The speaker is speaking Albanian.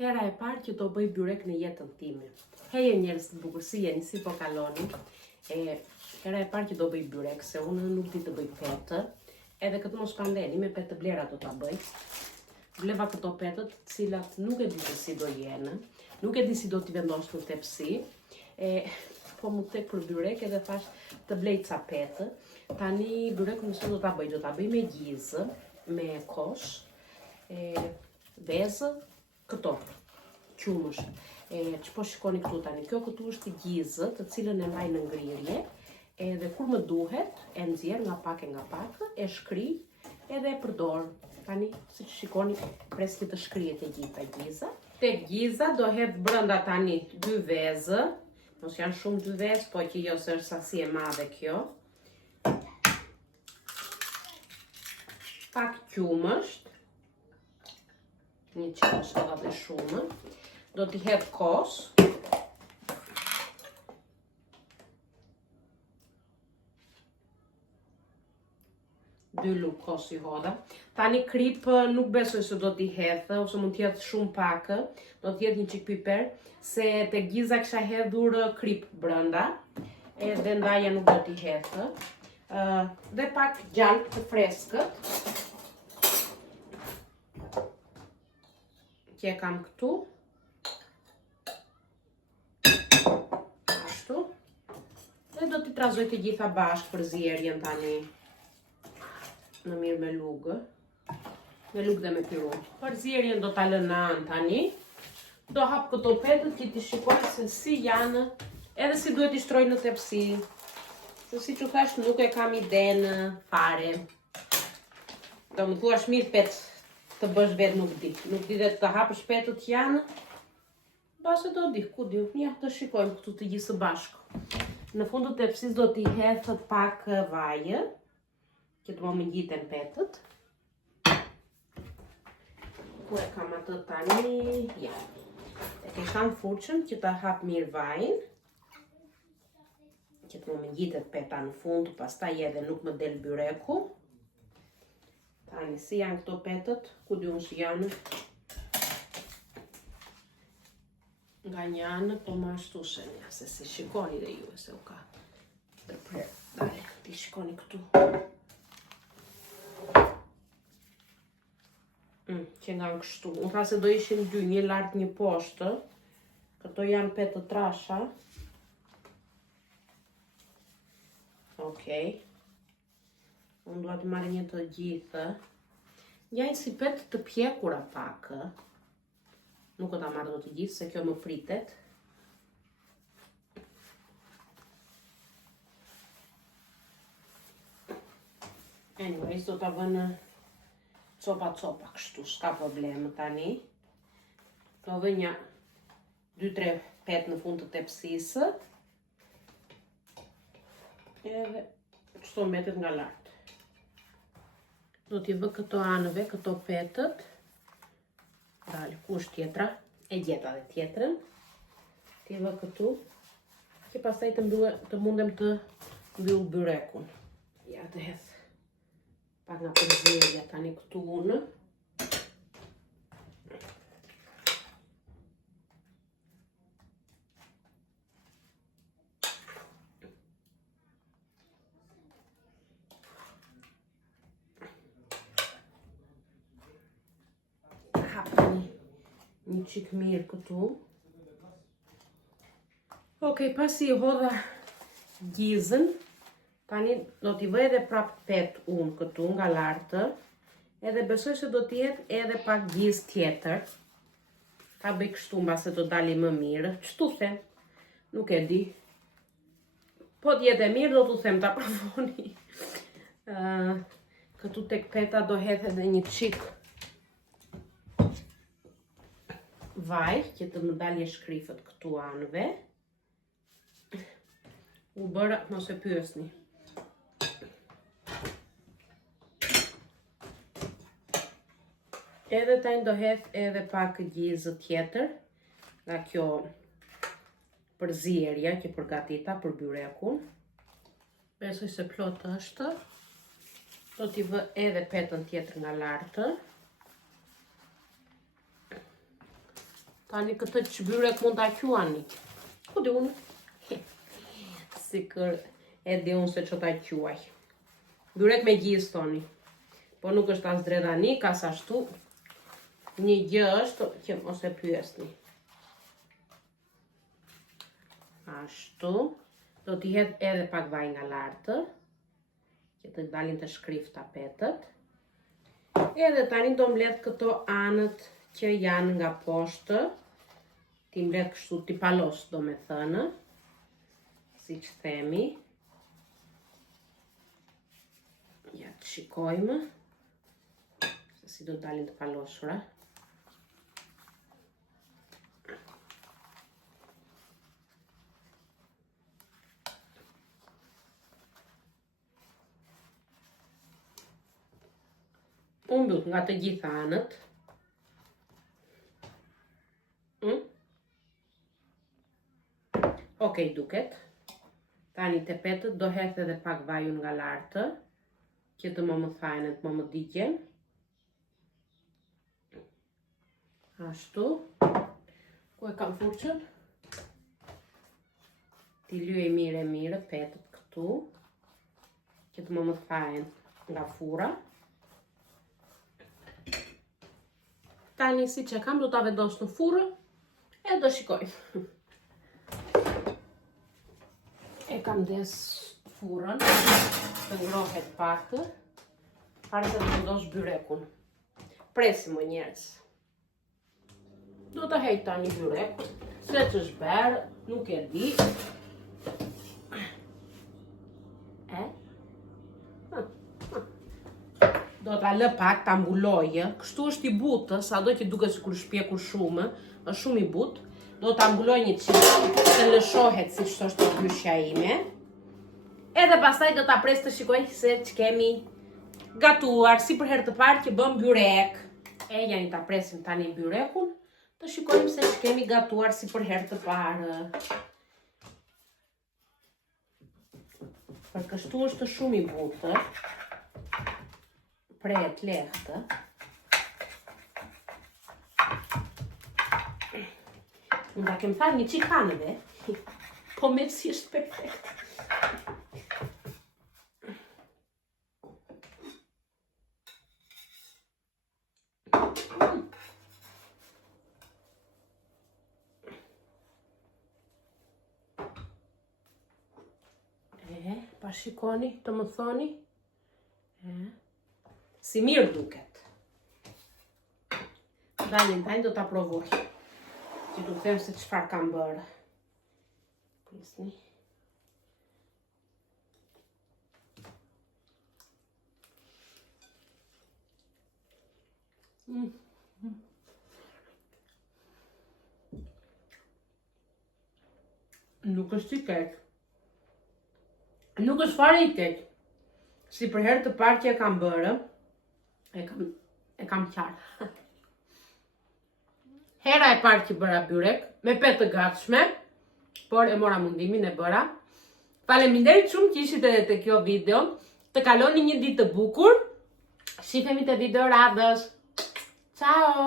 Hera e parë që do bëj byrek në jetën time. Heje njerëz të bukur, si jeni, si po kaloni. Hera e parë që do bëj byrek, se unë nuk di të bëj petë, edhe këtë mos pandeni, me petë të blera do ta bëj. Vleva këto petët, cilat nuk e di se si do jenë, nuk e di si do t'i vendos në tepsi, po mu tek për byrek edhe thash të blej ca petë. Tani byrek nëse do ta bëj me gjizë, me kosh, vezë, këto, qumësh. Që po shikoni këtu tani, kjo këtu është gjizë, të cilën e mbaj në ngrirje, edhe kur më duhet, e nxjerr nga pak, e shkrij, edhe e përdor. Tani, si që shikoni, preski të shkrijet e gjitha gjiza. Tek gjiza do hedh brenda tani 2 vezë, mos janë shumë 2 vezë, po që jo se është sasi e madhe kjo. Pak qumësht, një qesh edhe dhe shumë, do t'i hedh kos, dy luk kos i hoda. Tani krip nuk besoj se do t'i hedh, ose mund t'jetë shumë pak, do t'jetë një qik piper, se te giza kisha hedhur krip brenda, edhe ndaja nuk do t'i hedh. Dhe pak gjalp të freskët, që e kam këtu, ashtu, dhe do t'i trazoj të gjitha bashkë për zjerjen tani, në mirë me lugë dhe me pirun. Për zjerjen do t'a lënë anë tani, do hap këto petët që t'i shikoj se si janë, edhe si duhet i shtroj në tepsi, se si që thash nuk e kam idenë fare. Do më thuash mirë petë, të bësh vetë nuk di. Nuk di dhe të hapësh petët janë. Base do di, ku di. Një të shikojmë këtu të gjithë së bashku. Në fundë të tepsis do t'i hedhët pak vajë, që të më ngjiten petët. Ku e kam atë tani? Ja. E ke shtanë furqën që të hap mirë vajin, që të më ngjitet peta në fund, pastaj edhe nuk më del byreku. Tani, si janë këto petët, ku di unë që janë, nga një anë, po ma ashtu shenja, se si shikoni dhe ju, se u ka tërprer. Dale, ti shikoni këtu. Që nga në kështu. Unë pra se do ishin 2, një lartë, një poshtë. Këto janë petë trasha. Okej. Unë duha të marrë një të gjithë. Njajnë si petë të pjekura pak. Nuk o ta marrë do të gjithë, se kjo më fritet. Anyways, do t'a vënë copa kështu, s'ka probleme tani. Do vë një 2-3 petë në fund të tepsisë. Edhe qëto mbetet nga lartë. Do t'i bë këto anëve, këto petët. Dale, ku është tjetra? E gjeta dhe tjetrën. T'i bë këtu. Që pastaj të mundem të mbyll byrekun. Ja të hedh pak nga përzierja tani këtu unë. Një qik mirë këtu. Okej, pasi i hodha gjizën, tani do t'i vë edhe prap petë unë këtu nga lartë, edhe besoj se do t'jetë edhe pak gjizë tjetër. Ta bëj kështu mba se do dali më mirë. Qëtu them? Nuk e di. Po t'jetë e mirë do t'u them ta provoni. Këtu tek peta do hedh edhe një qik vaj, që të më dalje shkrifët këtu anëve. U bëra, mos e pyesni. Edhe tani do hedh edhe pak gjizë tjetër, nga kjo përzierja që përgatita për byrekun. Besoj se plot është. Do t'i vë edhe petën tjetër nga lartë. Tani këtë çbyrek mund ta quani. Ku di unë? Sikur e di unë se që ta quaj. Byrek me gjizë thoni. Po nuk është as dredani, kas ashtu. Një gjë është që mos e pyesni. Ashtu. Do t'i hedh edhe pak vaj nga lartë. Që të dalin të shkrif tapetët. Edhe tani do mbledh këto anët që janë nga poshtë. Ti mbledh kështu, ti palos do me thënë. Si që themi. Ja të shikojmë. Se si do dalin të palosura. Unë mbyll nga të gjitha anët. Okej, duket. Tani tepetët do hedh edhe pak vajun nga lartë, që të më thajnë, të më digjen. Ashtu. Ku e kam furçën? Ti lyej mire petët këtu, që të më thajnë nga fura. Tani si që kam, do ta vendos në furrë e do shikoj. E kam des furrën, të ngrohet pak, para se të vendos byrekun. Presim më njerëz. Do të hej tani byrek, se që shberë, nuk e di. Do ta lë pak, ta mbulojë. Kështu është i butë, sado që duket sikur shpjekur shumë, është shumë i butë. Do ta mbuloj një çik, të lëshohet siç thoshte byshja ime. Edhe pastaj do ta pres të shikoj se ç'kemi gatuar, si për herë të parë që bëm byrek. E jani ta presim tani byrekun, të shikojmë se ç'kemi gatuar si për herë të parë. Për kështu është shumë i butë. Prehet lehtë. Nga kem thënë një çik kanëve, po me si është perfekt. Pa shikoni, të më thoni. Si mirë duket. Dalin tani do ta provoj. Që du them se çfarë kam bërë. Prisni. Nuk është i keq. Nuk është fare i keq. Si për herë të parë që e kam bërë, e kam qarë. Hera e parë që bëra byrek, me petë të gatshme, por e mora mundimin e bëra. Faleminderit shumë që ishit edhe të kjo video. Të kaloni një ditë të bukur. Shihemi te video radhës. Ciao!